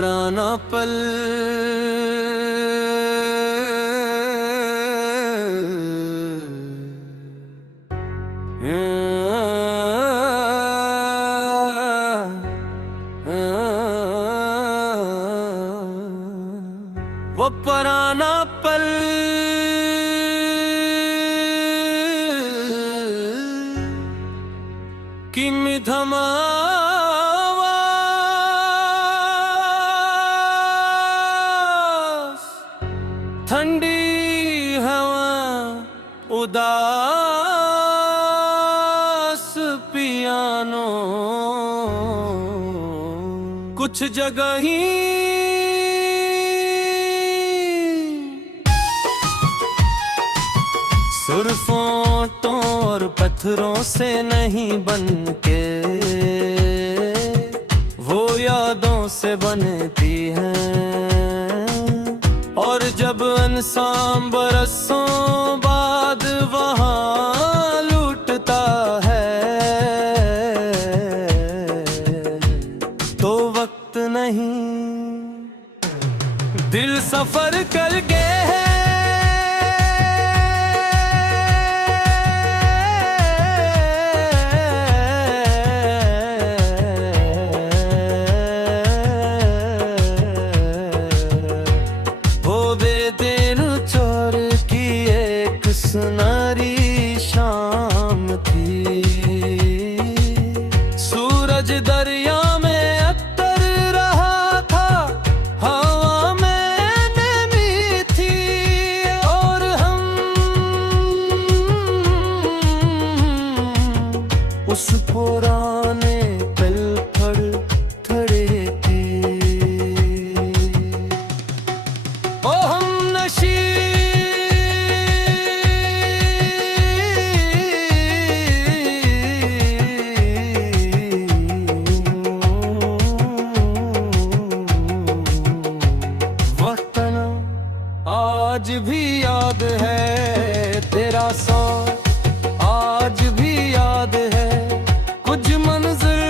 पुराना पल वो पुराना पल की मिधमा ठंडी हवा उदास पियानो कुछ जगह ही सुर्फों और पत्थरों से नहीं बनके वो यादों से बनती हैं। और जब इंसान बरसों बाद वहाँ लूटता है तो वक्त नहीं दिल सफर करके है सुनहरी शाम थी। सूरज दरिया में अतर रहा था, हवा में नमी थी और हम उस पुराने पल पर खड़े थे। ओ हम नशी आज भी याद है तेरा सॉन्ग, आज भी याद है कुछ मंज़िल।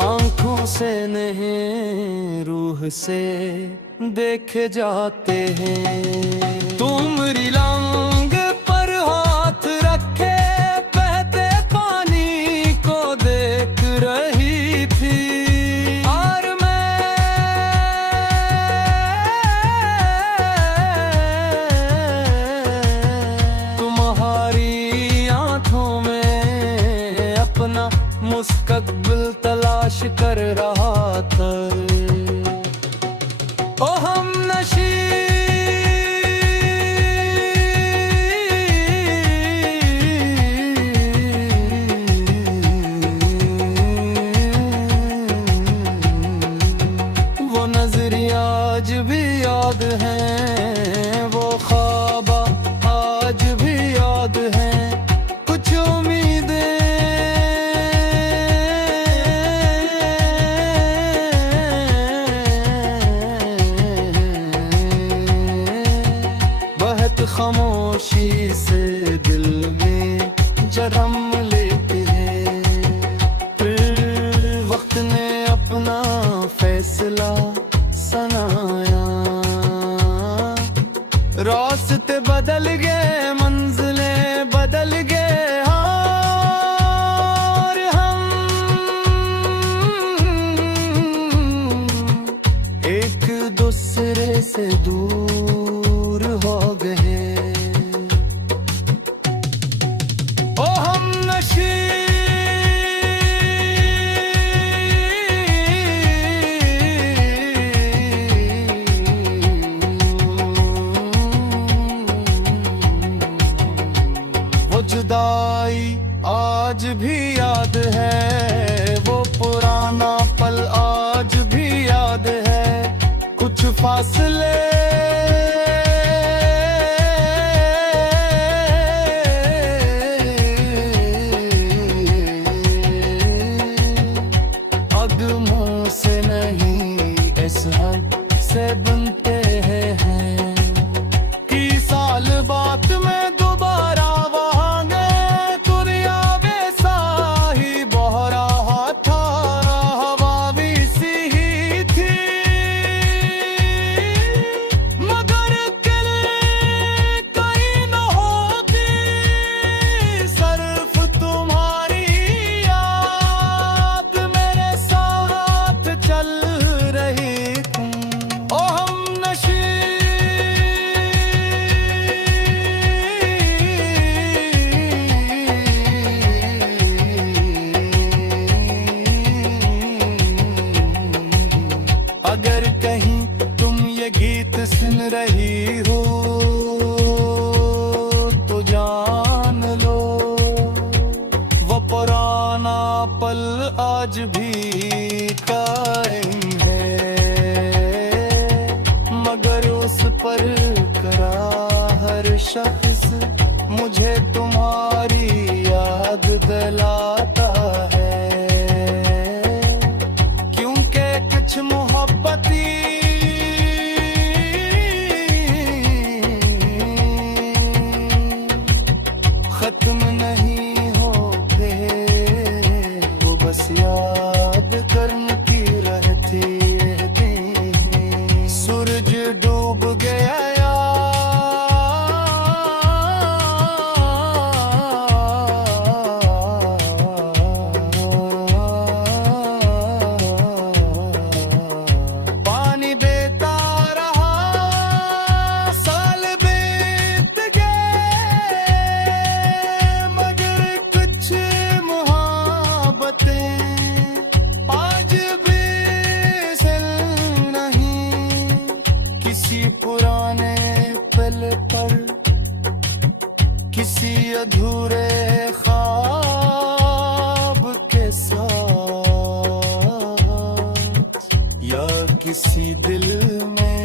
आंखों से नहीं रूह से देखे जाते हैं। तुम रिलांग पर हाथ रखे रही थी और मैं तुम्हारी आंखों में अपना मुस्तकबिल तलाश कर रहा था। ओ हम नशी आज भी याद हैं, वो ख्वाब आज भी याद हैं, कुछ उम्मीदें बहुत खामोशी से दिल में जन्म लेते हैं। फिर वक्त ने अपना फैसला सनाया, रास्ते बदल गए, मंजिलें बदल गए, और हम एक दूसरे से दूर हो गए। ओ हम नशी जुदाई आज भी याद है, वो पुराना पल आज भी याद है, कुछ फासले अगमों से नहीं इस हद से बनते हैं कि साल बात में पल आज भी कायम है, मगर उस पर करा हर शख्स मुझे तुम्हारी याद दिलाता है। क्योंकि कुछ मोहब्बती खत्म नहीं होते, वो बस याद करने की रहती है। सूरज डूब गया पुराने पल पर, किसी अधूरे ख्वाब के साथ, या किसी दिल में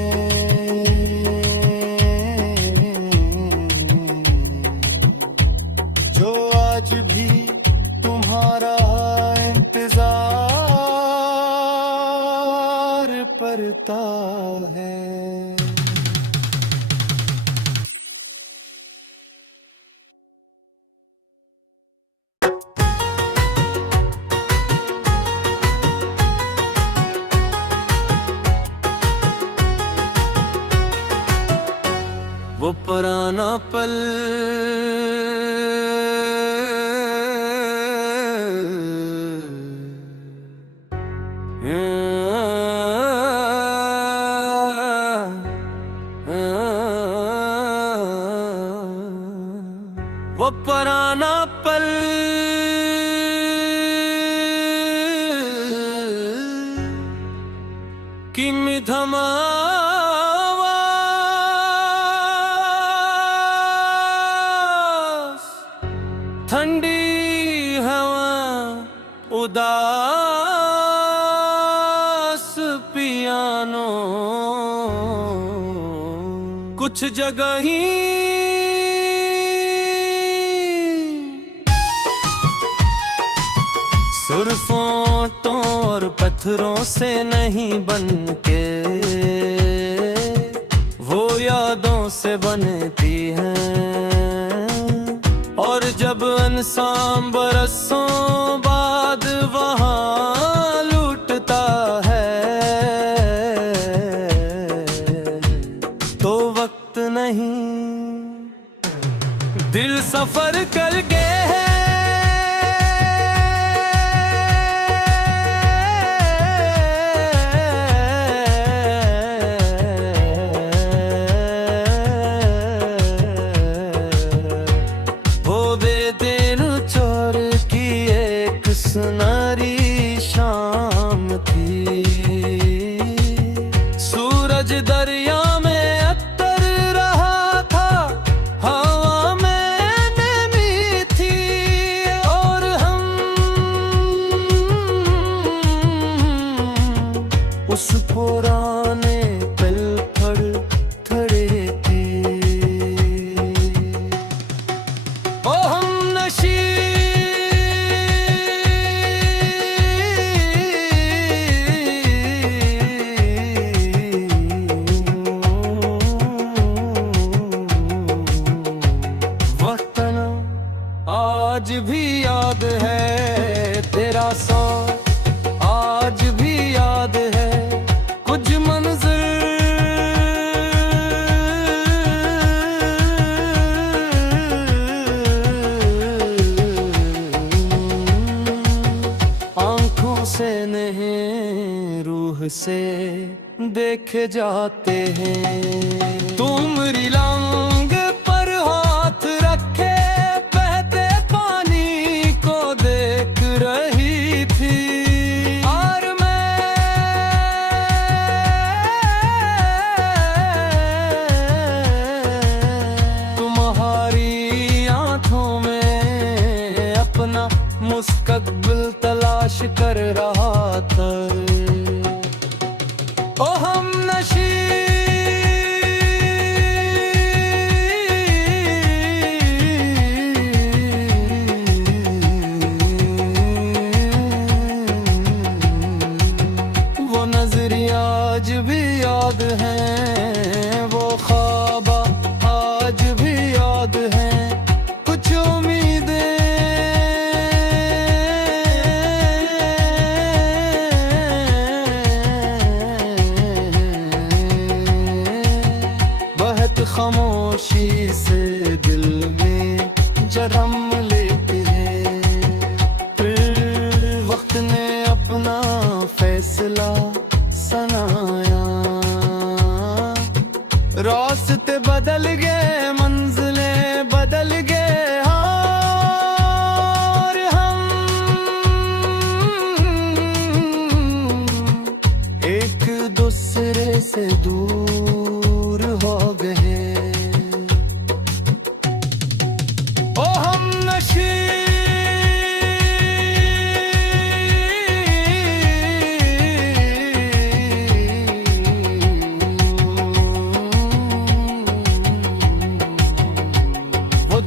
जो आज भी तुम्हारा इंतजार करता है। वो पुराना पल वो पुराना पल कि मिधमा ठंडी हवा उदास पियानो, कुछ जगह ही सुर्फों और पत्थरों से नहीं बनके वो यादों से बनती हैं। और जब इंसान बरसों बाद वहाँ लूटता है, तो वक्त नहीं दिल सफर कर गए हैं। सुनहरी शाम थी, सूरज दरिया में अतर रहा था, हवा में नमी थी, और हम उस पुराने पल पर खड़े थे। ओ हम नशी आज भी याद है तेरा साथ, आज भी याद है कुछ मंज़िल, आंखों से नहीं रूह से देखे जाते हैं। तुम रिलांग पर हाथ रखे बहते पानी को देख रही थी, और मैं तुम्हारी आंखों में अपना मुस्तकबिल तलाश कर रहा था। ओ हम नशी वो नजरिया आज भी याद हैं, वो ख्वाब आज भी याद हैं। कुछ उम्मीदें बहुत खामोशी से दिल में जन्म लेती है। फिर वक्त ने अपना फैसला सुनाया, रास्ते बदल गए, मंजिलें बदल गए, और हम एक दूसरे से दूर हो गए। ओ हम नशी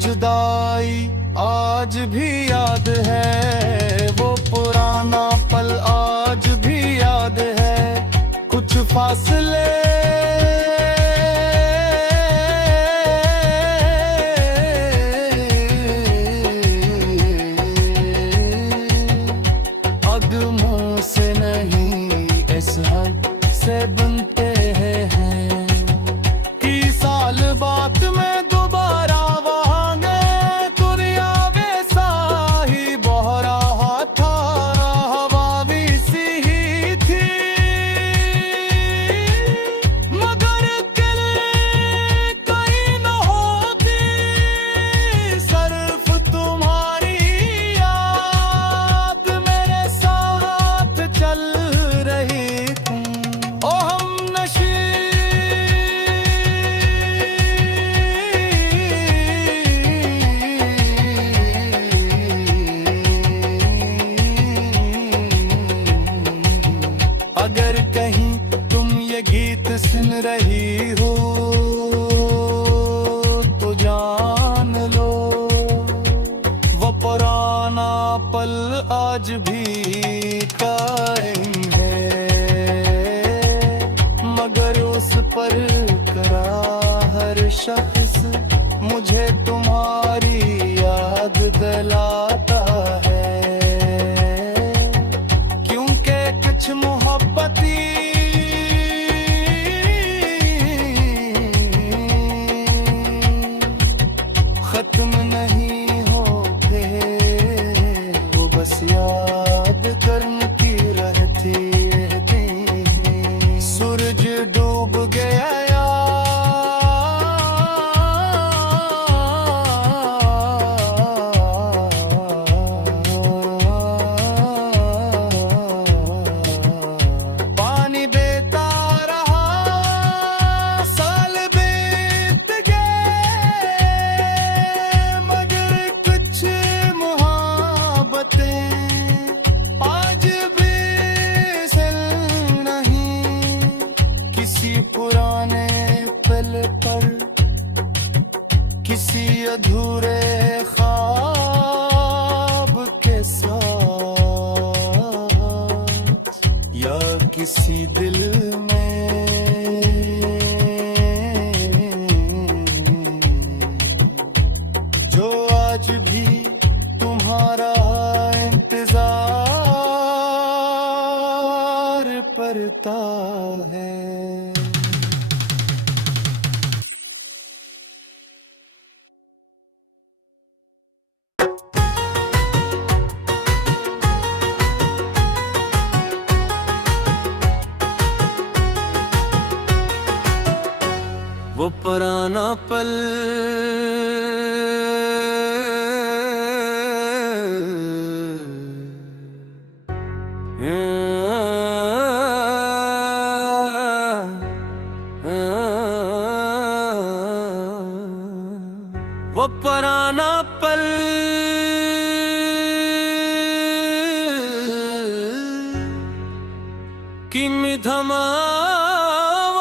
जुदाई आज भी याद है, वो पुराना पल आज भी याद है। कुछ फासले अगमों से नहीं इस हद से बनते हैं कि साल बाद में दोबारा अगर कहीं तुम ये गीत सुन रही हो तो जान लो, वो पुराना पल आज भी कायम है। मगर उस पर करा हर शख्स मुझे तुम्हारी याद दिलाता है, क्योंकि कुछ मोहब्बती खत्म नहीं होते, वो बस याद करने की रहती है। सूरज डूब गया आज भी सल नहीं किसी पुराने पल पर, किसी अधूरे ख्वाब के साथ, या किसी दिल में जो आज भी तुम्हारा इंतजार करता है। वो पुराना पल वो पुराना पल की मिधम आवाज़,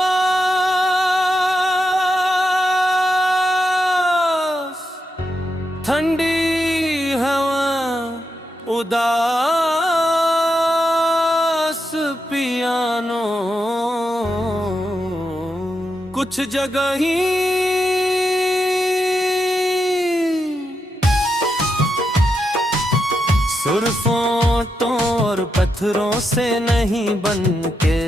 ठंडी हवा उदास पियानो, कुछ जगह ही सुर्फों और पत्थरों से नहीं बनके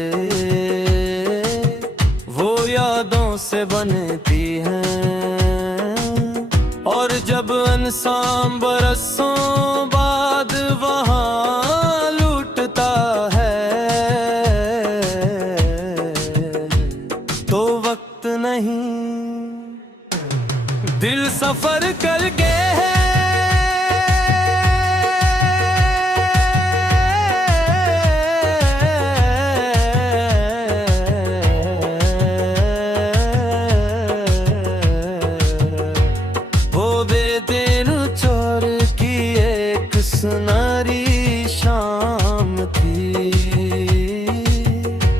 वो यादों से बनती हैं। और जब इंसान बरसों बाद वहाँ लूटता है तो वक्त नहीं, दिल सफर करके है सुनहरी शाम थी,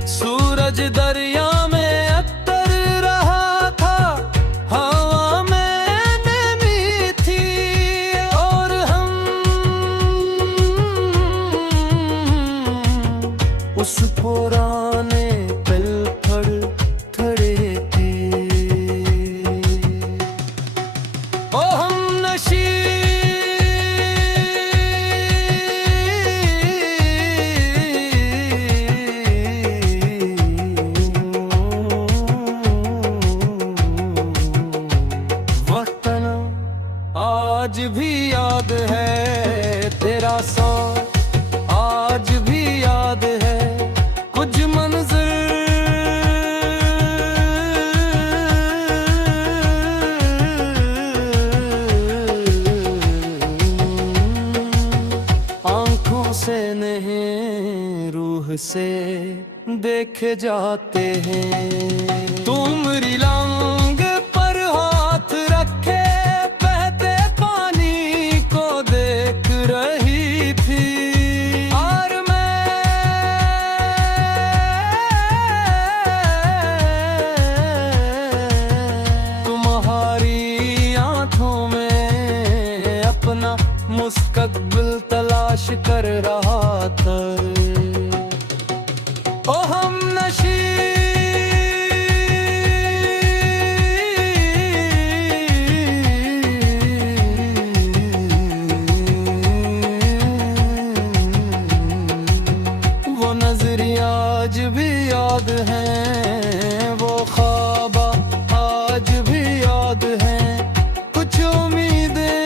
सूरज दरिया में अतर रहा था, हवा में नमी थी और हम उस पुराने पल पर खड़े थे। ओ हम नशी आज भी याद है तेरा सॉन्ग, आज भी याद है कुछ मंजर, आंखों से नहीं रूह से देखे जाते हैं। तुम रिलांग पर हाथ रखे रही थी और मैं तुम्हारी आंखों में अपना मुस्तकबिल तलाश कर रहा था। ओ हम नशी आज भी याद हैं, वो ख्वाब आज भी याद हैं, कुछ उम्मीदें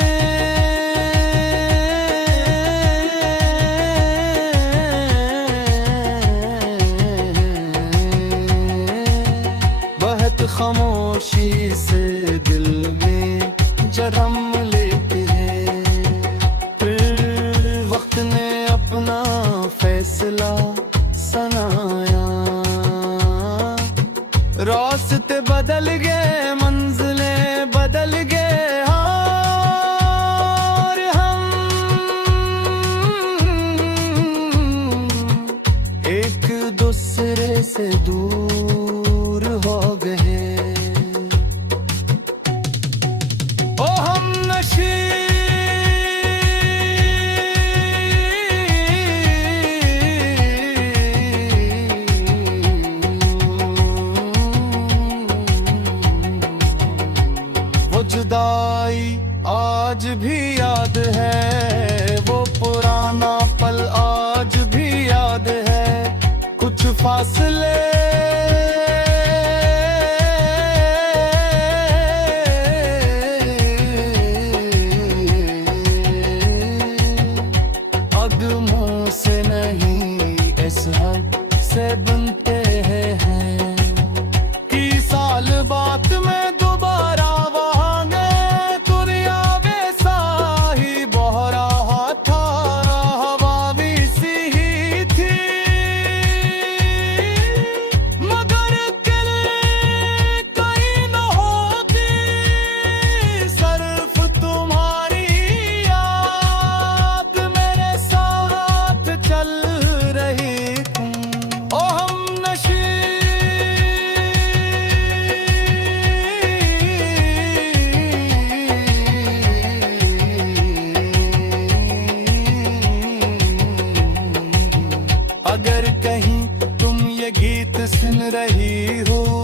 बहुत खामोशी से दिल में जन्म लेते हैं। फिर वक्त ने अपना फैसला सनाया, रास्ते बदल गए, मंजिलें बदल गए और हम एक दूसरे से दूर हो गए। ओ हम नशी जुदाई आज भी याद है, वो पुराना पल आज भी याद है, कुछ फासले अगमों से नहीं इस हद से बनते हैं कि साल बाद में दोबारा ओ की हूँ